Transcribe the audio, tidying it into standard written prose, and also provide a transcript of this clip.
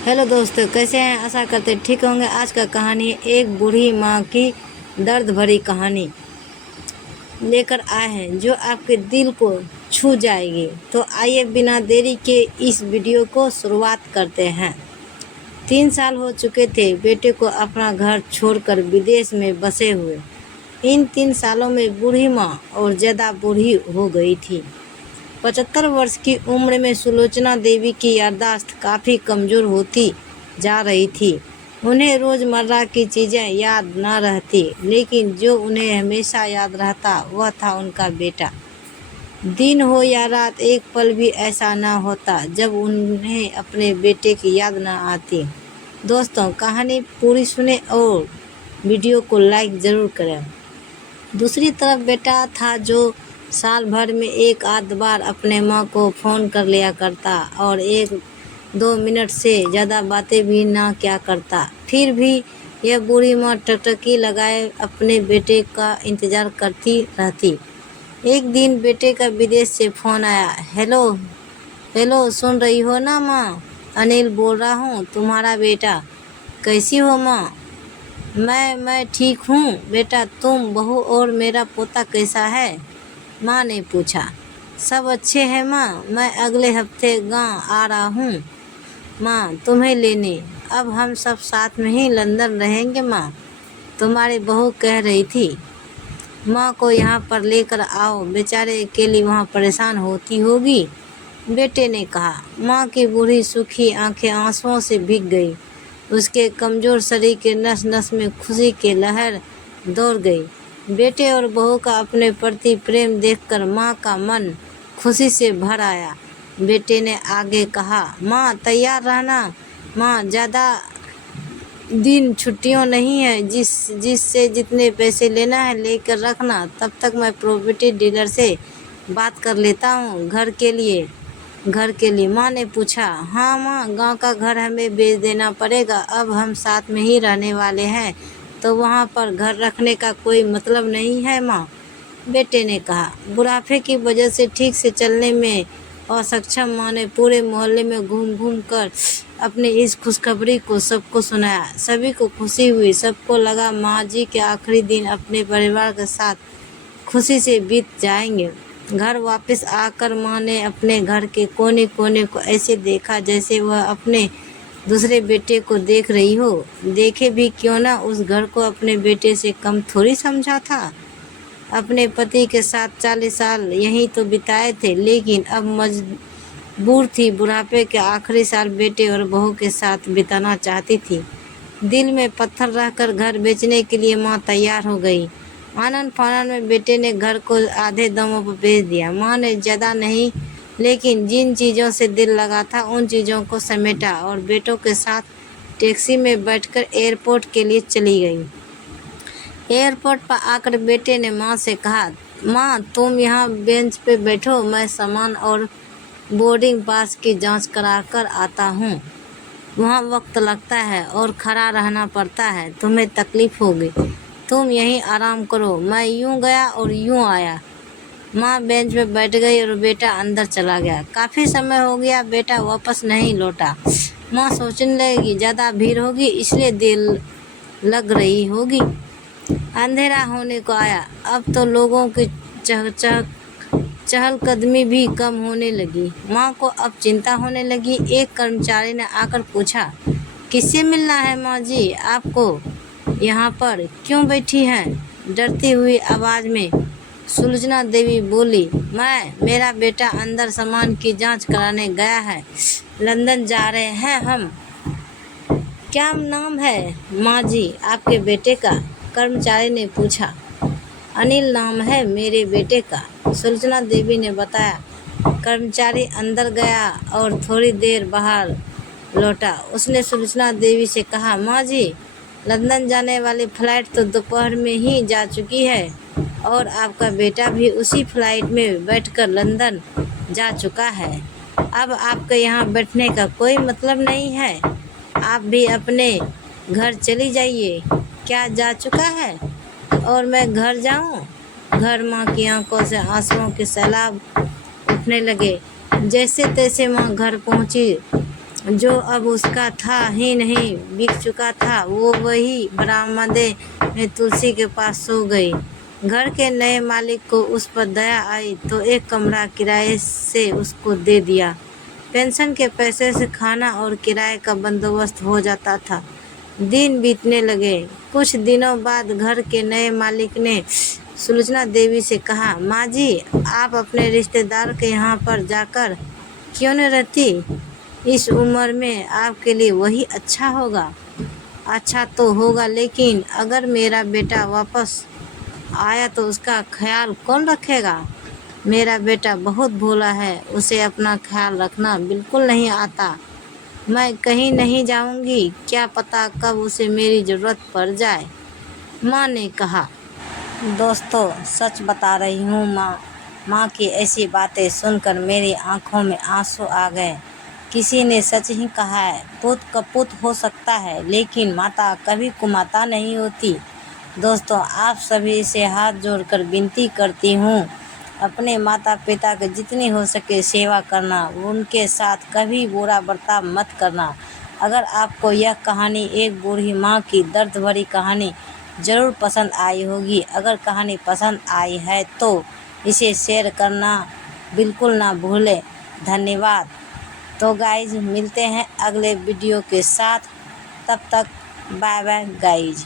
Hello दोस्तों, कैसे हैं? आशा करते ठीक होंगे। आज का कहानी एक बूढ़ी माँ की दर्द भरी कहानी लेकर आए हैं जो आपके दिल को छू जाएगी। तो आइए बिना देरी के इस वीडियो को शुरुआत करते हैं। 3 साल हो चुके थे बेटे को अपना घर छोड़कर विदेश में बसे हुए। इन 3 सालों में बूढ़ी माँ और ज़्यादा बूढ़ी हो गई थी। 75 वर्ष की उम्र में सुलोचना देवी की याददाश्त काफ़ी कमज़ोर होती जा रही थी। उन्हें रोज़मर्रा की चीज़ें याद न रहती, लेकिन जो उन्हें हमेशा याद रहता वह था उनका बेटा। दिन हो या रात, एक पल भी ऐसा न होता जब उन्हें अपने बेटे की याद न आती। दोस्तों, कहानी पूरी सुने और वीडियो को लाइक ज़रूर करें। दूसरी तरफ बेटा था जो साल भर में एक आध बार अपने माँ को फ़ोन कर लिया करता और 1-2 मिनट से ज़्यादा बातें भी ना किया करता। फिर भी यह बूढ़ी माँ टकटकी लगाए अपने बेटे का इंतज़ार करती रहती। एक दिन बेटे का विदेश से फ़ोन आया। हेलो हेलो, सुन रही हो ना माँ? अनिल बोल रहा हूँ, तुम्हारा बेटा। कैसी हो माँ? मैं ठीक हूँ बेटा। तुम, बहू और मेरा पोता कैसा है? माँ ने पूछा। सब अच्छे हैं माँ। मैं अगले हफ्ते गांव आ रहा हूँ माँ, तुम्हें लेने। अब हम सब साथ में ही लंदन रहेंगे माँ, तुम्हारी बहू कह रही थी। माँ को यहाँ पर लेकर आओ, बेचारे अकेली वहाँ परेशान होती होगी, बेटे ने कहा। माँ की बूढ़ी सूखी आंखें आंसुओं से भीग गई। उसके कमज़ोर शरीर के नस नस में खुशी की लहर दौड़ गई। बेटे और बहू का अपने प्रति प्रेम देखकर माँ का मन खुशी से भर आया। बेटे ने आगे कहा, माँ तैयार रहना माँ, ज़्यादा दिन छुट्टियों नहीं है। जिससे जितने पैसे लेना है लेकर रखना। तब तक मैं प्रॉपर्टी डीलर से बात कर लेता हूँ घर के लिए। माँ ने पूछा। हाँ माँ, गांव का घर हमें बेच देना पड़ेगा। अब हम साथ में ही रहने वाले हैं, तो वहाँ पर घर रखने का कोई मतलब नहीं है माँ, बेटे ने कहा। बुढ़ापे की वजह से ठीक से चलने में असक्षम माँ ने पूरे मोहल्ले में घूम घूम कर अपनी इस खुशखबरी को सबको सुनाया। सभी को खुशी हुई। सबको लगा माँ जी के आखिरी दिन अपने परिवार के साथ खुशी से बीत जाएंगे। घर वापस आकर माँ ने अपने घर के कोने कोने को ऐसे देखा जैसे वह अपने दूसरे बेटे को देख रही हो। देखे भी क्यों ना, उस घर को अपने बेटे से कम थोड़ी समझा था। अपने पति के साथ 40 साल यहीं तो बिताए थे, लेकिन अब मजबूर थी बुढ़ापे के आखिरी साल बेटे और बहू के साथ बिताना चाहती थी। दिल में पत्थर रखकर घर बेचने के लिए माँ तैयार हो गई। आनन फानन में बेटे ने घर को आधे दामों पर बेच दिया। माँ ने ज़्यादा नहीं, लेकिन जिन चीज़ों से दिल लगा था उन चीज़ों को समेटा और बेटों के साथ टैक्सी में बैठकर एयरपोर्ट के लिए चली गई। एयरपोर्ट पर आकर बेटे ने माँ से कहा, माँ तुम यहाँ बेंच पे बैठो, मैं सामान और बोर्डिंग पास की जांच करा कर आता हूँ। वहाँ वक्त लगता है और खड़ा रहना पड़ता है, तुम्हें तकलीफ़ होगी। तुम यहीं आराम करो। मैं यूँ गया और यूँ आया। माँ बेंच पे बैठ गई और बेटा अंदर चला गया। काफ़ी समय हो गया, बेटा वापस नहीं लौटा। माँ सोचने लगी ज़्यादा भीड़ होगी इसलिए देर लग रही होगी। अंधेरा होने को आया। अब तो लोगों की चहलकदमी भी कम होने लगी। माँ को अब चिंता होने लगी। एक कर्मचारी ने आकर पूछा, किससे मिलना है माँ जी? आपको यहाँ पर क्यों बैठी हैं? डरती हुई आवाज़ में सुलोचना देवी बोली, मेरा बेटा अंदर सामान की जांच कराने गया है। लंदन जा रहे हैं हम। क्या नाम है माँ जी आपके बेटे का? कर्मचारी ने पूछा। अनिल नाम है मेरे बेटे का, सुलोचना देवी ने बताया। कर्मचारी अंदर गया और थोड़ी देर बाहर लौटा। उसने सुलोचना देवी से कहा, माँ जी लंदन जाने वाली फ़्लाइट तो दोपहर में ही जा चुकी है और आपका बेटा भी उसी फ्लाइट में बैठकर लंदन जा चुका है। अब आपके यहाँ बैठने का कोई मतलब नहीं है। आप भी अपने घर चली जाइए। क्या जा चुका है और मैं घर जाऊँ? घर? माँ की आंखों से आंसुओं के सैलाब उठने लगे। जैसे तैसे माँ घर पहुँची। जो अब उसका था ही नहीं, बिक चुका था। वो वही बरामदे में तुलसी के पास सो गई। घर के नए मालिक को उस पर दया आई तो एक कमरा किराए से उसको दे दिया। पेंशन के पैसे से खाना और किराए का बंदोबस्त हो जाता था। दिन बीतने लगे। कुछ दिनों बाद घर के नए मालिक ने सुलोचना देवी से कहा, माँ जी, आप अपने रिश्तेदार के यहाँ पर जाकर क्यों न रहती? इस उम्र में आपके लिए वही अच्छा होगा। अच्छा तो होगा, लेकिन अगर मेरा बेटा वापस आया तो उसका ख्याल कौन रखेगा? मेरा बेटा बहुत भोला है, उसे अपना ख्याल रखना बिल्कुल नहीं आता। मैं कहीं नहीं जाऊंगी, क्या पता कब उसे मेरी ज़रूरत पड़ जाए, माँ ने कहा। दोस्तों, सच बता रही हूँ माँ की ऐसी बातें सुनकर मेरी आंखों में आंसू आ गए। किसी ने सच ही कहा है, पुत कपूत हो सकता है लेकिन माता कभी कुमाता नहीं होती। दोस्तों, आप सभी से हाथ जोड़कर विनती करती हूँ, अपने माता पिता की जितनी हो सके सेवा करना, उनके साथ कभी बुरा बर्ताव मत करना। अगर आपको यह कहानी, एक बूढ़ी माँ की दर्द भरी कहानी ज़रूर पसंद आई होगी। अगर कहानी पसंद आई है तो इसे शेयर करना बिल्कुल ना भूलें। धन्यवाद। तो गाइज, मिलते हैं अगले वीडियो के साथ। तब तक बाय बाय गाइज।